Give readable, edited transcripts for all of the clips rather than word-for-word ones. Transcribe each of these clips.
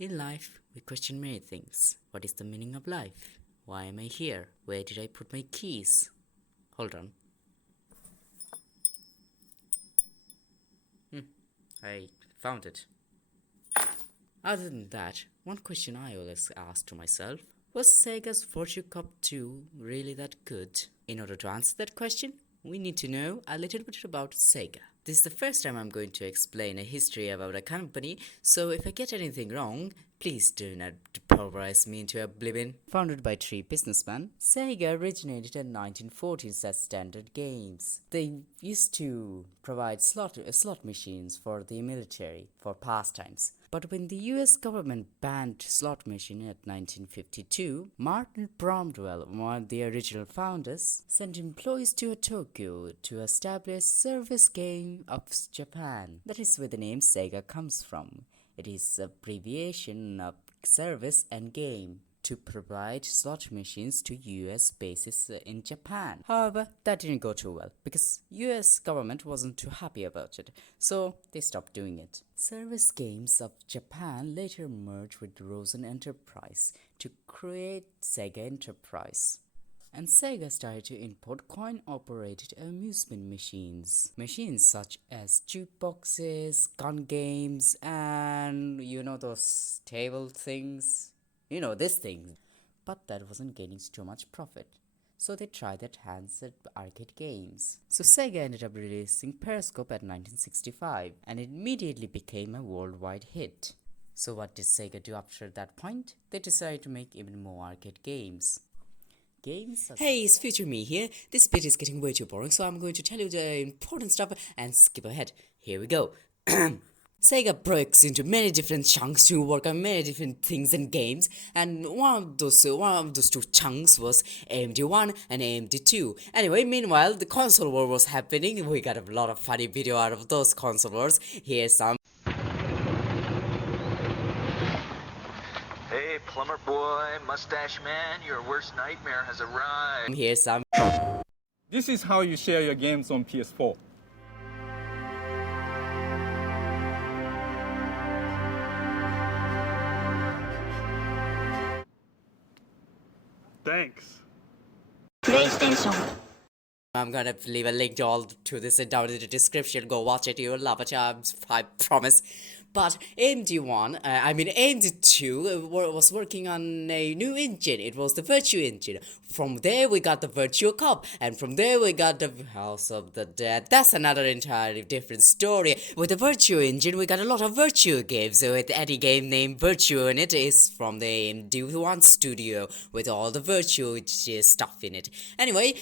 In life, we question many things. What is the meaning of life? Why am I here? Where did I put my keys? Hold on. I found it. Other than that, one question I always ask to myself, was Sega's Virtua Cop 2 really that good? In order to answer that question, we need to know a little bit about Sega. This is the first time I'm going to explain a history about a company, so if I get anything wrong, please do not pulverize me into oblivion. Founded by three businessmen, Sega originated in 1940s as Standard Games. They used to provide slot machines for the military for pastimes. But when the US government banned slot machine in 1952, Martin Bromwell, one of the original founders, sent employees to Tokyo to establish Service Game of Japan. That is where the name Sega comes from. It is an abbreviation of service and game to provide slot machines to US bases in Japan. However, that didn't go too well because US government wasn't too happy about it, so they stopped doing it. Service Games of Japan later merged with Rosen Enterprise to create Sega Enterprise. And Sega started to import coin-operated amusement machines. Machines such as jukeboxes, gun games, and those table things. This thing. But that wasn't gaining too much profit. So they tried their hands at arcade games. So Sega ended up releasing Periscope at 1965, and it immediately became a worldwide hit. So what did Sega do after that point? They decided to make even more arcade games. Hey, it's Future Me here. This bit is getting way too boring, so I'm going to tell you the important stuff and skip ahead. Here we go. Sega breaks into many different chunks to work on many different things and games, and one of those two chunks was AMD1 and AMD2. Anyway, meanwhile, the console war was happening. We got a lot of funny video out of those console wars. Here's some. Hey, plumber boy, mustache man, your worst nightmare has arrived. Here's some. This is how you share your games on PS4. Thanks. PlayStation. I'm gonna leave a link to this down in the description. Go watch it, you'll love it, I promise. But AMD2 was working on a new engine. It was the Virtua engine. From there we got the Virtua Cop, and from there we got the House of the Dead. That's another entirely different story. With the Virtua engine, we got a lot of Virtua games. So with any game named Virtua in it is from the AMD1 studio with all the Virtua stuff in it. Anyway,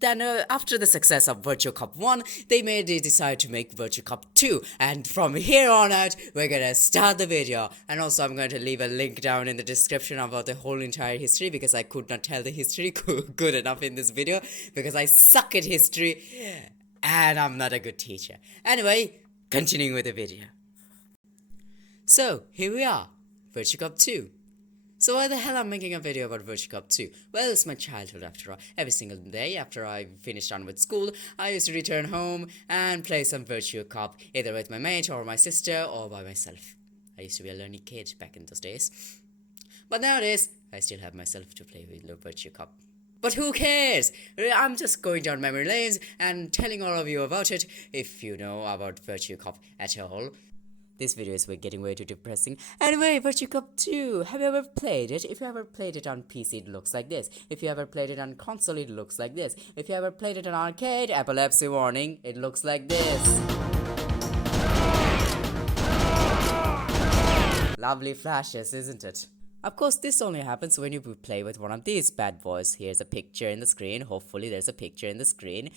then after the success of Virtua Cop 1, they decided to make Virtua Cop 2, and from here on out, we're gonna start the video. And also I'm going to leave a link down in the description about the whole entire history, because I could not tell the history good enough in this video, because I suck at history and I'm not a good teacher. Anyway, continuing with the video. So here we are, Virtua Cop 2. So why the hell I'm making a video about Virtua Cop 2? Well, it's my childhood after all. Every single day after I finished on with school, I used to return home and play some Virtua Cop, either with my mate or my sister or by myself. I used to be a lonely kid back in those days. But nowadays, I still have myself to play with Virtua Cop. But who cares? I'm just going down memory lanes and telling all of you about it, if you know about Virtua Cop at all. This video is getting way too depressing. Anyway, Virtua Cop 2. Have you ever played it? If you ever played it on PC, it looks like this. If you ever played it on console, it looks like this. If you ever played it on arcade, epilepsy warning, it looks like this. Lovely flashes, isn't it? Of course, this only happens when you play with one of these bad boys. Here's a picture in the screen. Hopefully, there's a picture in the screen.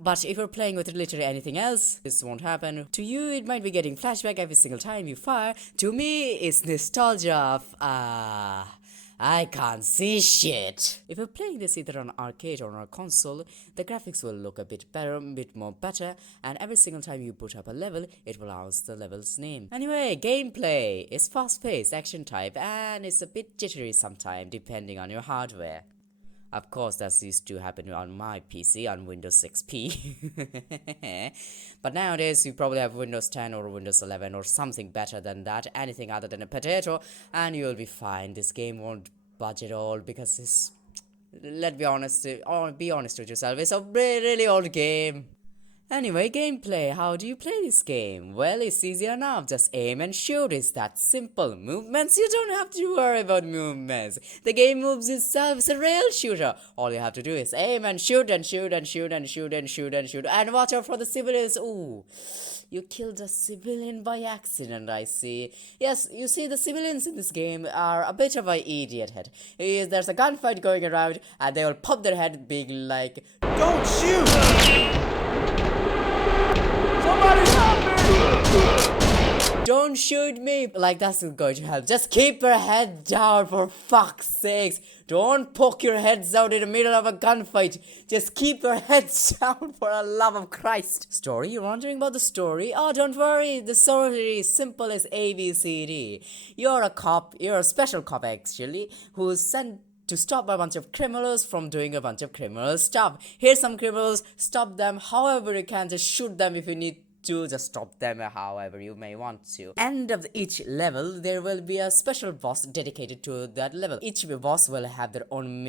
But if you're playing with literally anything else, this won't happen. To you, it might be getting flashback every single time you fire. To me, it's nostalgia of, I can't see shit. If you're playing this either on arcade or on a console, the graphics will look a bit better, a bit more better, and every single time you boot up a level, it will announce the level's name. Anyway, gameplay is fast-paced, action type, and it's a bit jittery sometimes, depending on your hardware. Of course, that used to happen on my PC on Windows XP. But nowadays, you probably have Windows 10 or Windows 11 or something better than that, anything other than a potato, and you'll be fine. This game won't budge at all because it's, let's be honest, be honest with yourself, it's a really old game. Anyway, gameplay. How do you play this game? Well, it's easy enough. Just aim and shoot. It's that simple. Movements, you don't have to worry about movements. The game moves itself. It's a rail shooter. All you have to do is aim and shoot and shoot and shoot and shoot and shoot and shoot. And watch out for the civilians. Ooh, you killed a civilian by accident, I see. Yes, you see, the civilians in this game are a bit of an idiot head. There's a gunfight going around and they will pop their head being like, "Don't shoot! Don't shoot me!" Like, that's not going to help. Just keep your head down, for fuck's sakes. Don't poke your heads out in the middle of a gunfight. Just keep your heads down, for the love of Christ. Story? You're wondering about the story? Oh, don't worry. The story is simple as ABCD. You're a cop. You're a special cop, actually, who's sent to stop a bunch of criminals from doing a bunch of criminal stuff. Here's some criminals. Stop them however you can. Just shoot them if you need to. Just stop them however you may want to. End of each level, there will be a special boss dedicated to that level. Each boss will have their own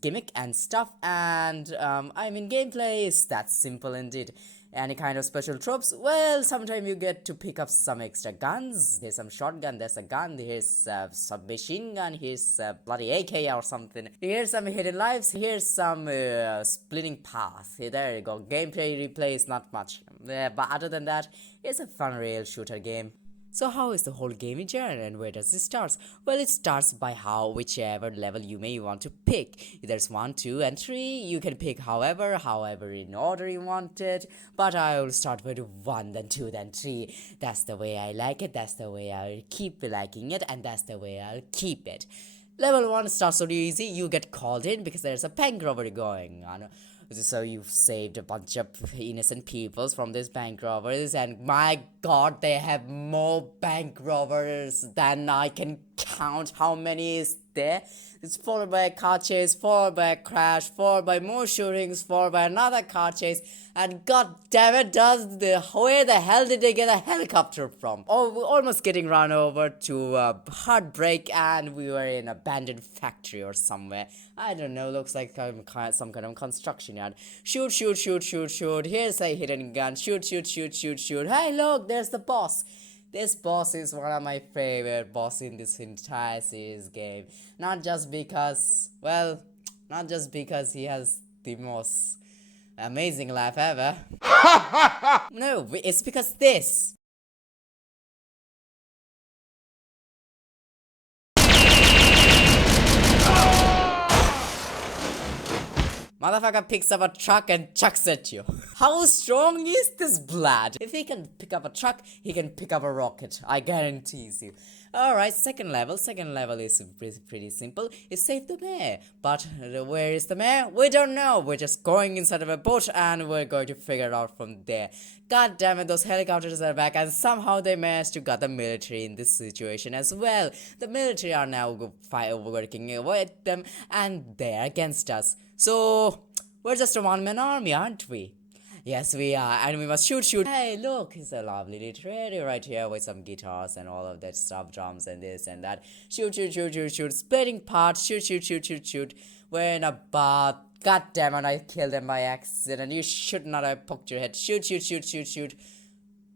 gimmick and stuff, and I mean, gameplay is that simple indeed. Any kind of special tropes? Well, sometimes you get to pick up some extra guns. There's some shotgun, there's a gun, here's some machine gun, here's bloody AK or something. Here's some hidden lives, here's some splitting path. There you go. Gameplay replay is not much. But other than that, it's a fun rail shooter game. So how is the whole game in general, and where does it start? Well, it starts by whichever level you may want to pick. There's 1, 2, and 3. You can pick however in order you want it. But I will start with 1, then 2, then 3. That's the way I like it, that's the way I'll keep liking it, and that's the way I'll keep it. Level 1 starts so easy. You get called in because there's a bank robbery going on. So you've saved a bunch of innocent peoples from these bank robbers, and my god, they have more bank robbers than I can count. How many is there? It's followed by a car chase, followed by a crash, followed by more shootings, followed by another car chase, and god damn it, where the hell did they get a helicopter from? Oh, we're almost getting run over to Heartbreak, and we were in an abandoned factory or somewhere. I don't know, looks like some kind of construction yard. Shoot, shoot, shoot, shoot, shoot. Here's a hidden gun. Shoot, shoot, shoot, shoot, shoot. Hey, look, there's the boss. This boss is one of my favorite bosses in this entire series game. Not just because he has the most amazing laugh ever. No, it's because this. Motherfucker picks up a truck and chucks at you. How strong is this blood? If he can pick up a truck, he can pick up a rocket. I guarantee you. Alright, second level. Second level is pretty simple. It's save the mayor. But where is the mayor? We don't know. We're just going inside of a boat and we're going to figure it out from there. God damn it, those helicopters are back, and somehow they managed to get the military in this situation as well. The military are now working with them, and they're against us. So, we're just a one-man army, aren't we? Yes, we are, and we must shoot. Hey, look, it's a lovely little radio right here with some guitars and all of that stuff, drums and this and that. Shoot. Splitting parts, shoot. We're in a bath. God damn it, I killed them by accident. You should not have poked your head. Shoot.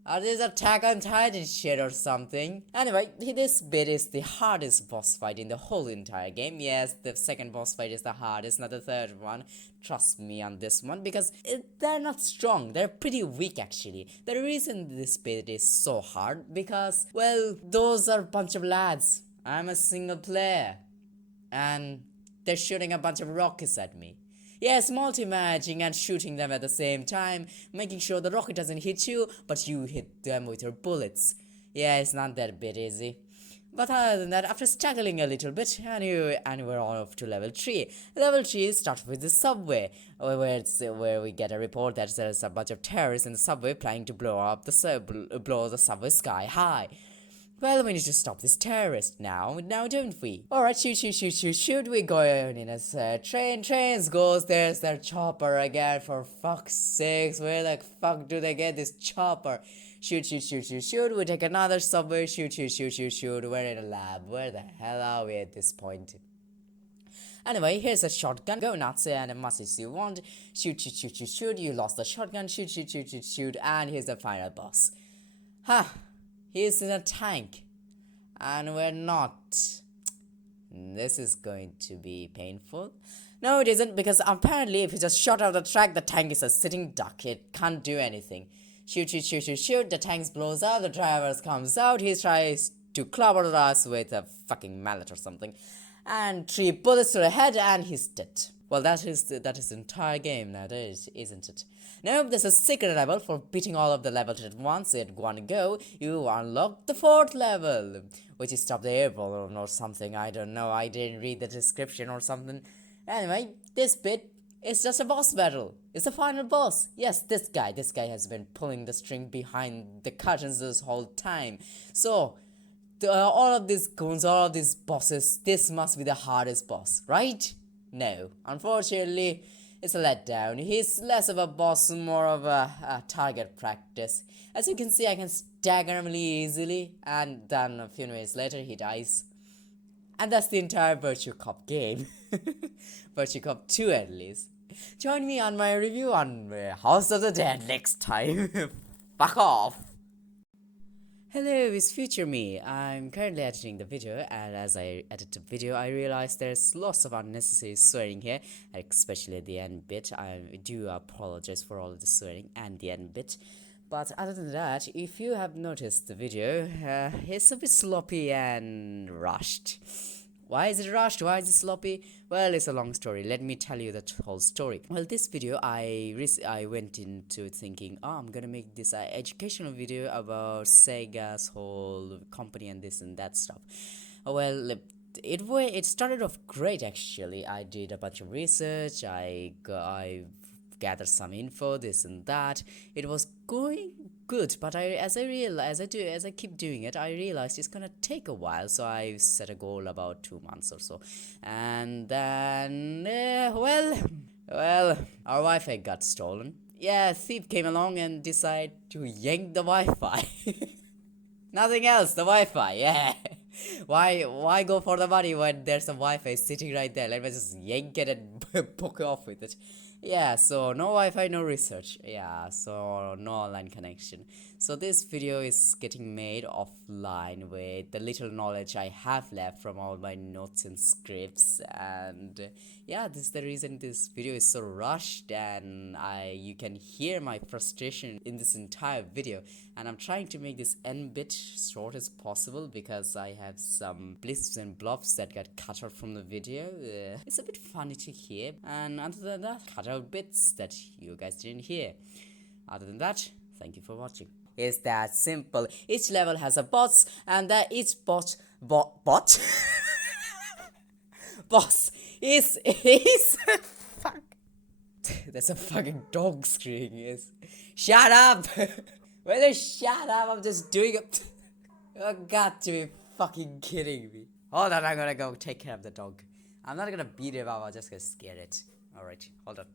Are these Attack on Titan shit or something? Anyway, this bit is the hardest boss fight in the whole entire game. Yes, the second boss fight is the hardest, not the third one. Trust me on this one, because they're not strong. They're pretty weak, actually. The reason this bit is so hard, because, well, those are a bunch of lads. I'm a single player. And they're shooting a bunch of rockets at me. Yes, multi-managing and shooting them at the same time, making sure the rocket doesn't hit you, but you hit them with your bullets. Yeah, it's not that bit easy. But other than that, after struggling a little bit, and we're on off to level 3. Level 3 starts with the subway, where we get a report that there's a bunch of terrorists in the subway planning to blow the subway sky high. Well, we need to stop this terrorist now, don't we? Alright, shoot, we go in a trains goes, there's their chopper again, for fuck's sakes, where the fuck do they get this chopper? Shoot, we take another subway, shoot, we're in a lab, where the hell are we at this point? Anyway, here's a shotgun, go nuts and as much as you want, shoot, you lost the shotgun, shoot, and here's the final boss. He's in a tank, and we're not. This is going to be painful. No, it isn't, because apparently if you just shot out the track, the tank is a sitting duck. It can't do anything. Shoot, the tank blows up, the driver comes out, he tries to clobber us with a fucking mallet or something, and 3 bullets to the head, and he's dead. Well, that is the entire game nowadays, isn't it? Nope, there's a secret level for beating all of the levels at once. At one go, you unlock the 4th level, which is Stop the Airborne or something. I don't know, I didn't read the description or something. Anyway, this bit is just a boss battle. It's the final boss. Yes, this guy has been pulling the string behind the curtains this whole time. So, all of these goons, all of these bosses, this must be the hardest boss, right? No, unfortunately, it's a letdown. He's less of a boss, more of a target practice. As you can see, I can stagger him really easily, and then a few minutes later, he dies. And that's the entire Virtua Cop game. Virtua Cop 2 at least. Join me on my review on House of the Dead next time. Fuck off! Hello, it's future me. I'm currently editing the video, and as I edit the video, I realized there's lots of unnecessary swearing here, especially at the end bit. I do apologize for all of the swearing and the end bit. But other than that, if you have noticed the video, it's a bit sloppy and rushed. Why is it rushed? Why is it sloppy? Well, it's a long story. Let me tell you the whole story. Well, this video, I went into thinking, oh, I'm gonna make this educational video about Sega's whole company and this and that stuff. Well, it started off great actually. I did a bunch of research. I gathered some info, this and that. It was going good, but as I keep doing it, I realized it's gonna take a while. So I set a goal about 2 months or so, and then well, our Wi-Fi got stolen. Yeah, a thief came along and decided to yank the Wi-Fi. Nothing else, the Wi-Fi. Yeah. Why go for the money when there's a Wi-Fi sitting right there? Let me just yank it and poke off with it. Yeah, so no Wi-Fi, no research. Yeah, so no online connection. So this video is getting made offline with the little knowledge I have left from all my notes and scripts. And yeah, this is the reason this video is so rushed, and you can hear my frustration in this entire video. And I'm trying to make this end bit short as possible because I have some blips and blobs that got cut out from the video. It's a bit funny to hear, and other than that, cut out bits that you guys didn't hear. Other than that, thank you for watching. It's that simple. Each level has a boss, and that each boss is fuck. There's a fucking dog screaming. Shut up. Will you shut up? I'm just doing it. You got to be fucking kidding me. Hold on, I'm gonna go take care of the dog. I'm not gonna beat him up, I'm just gonna scare it. Alright, hold on.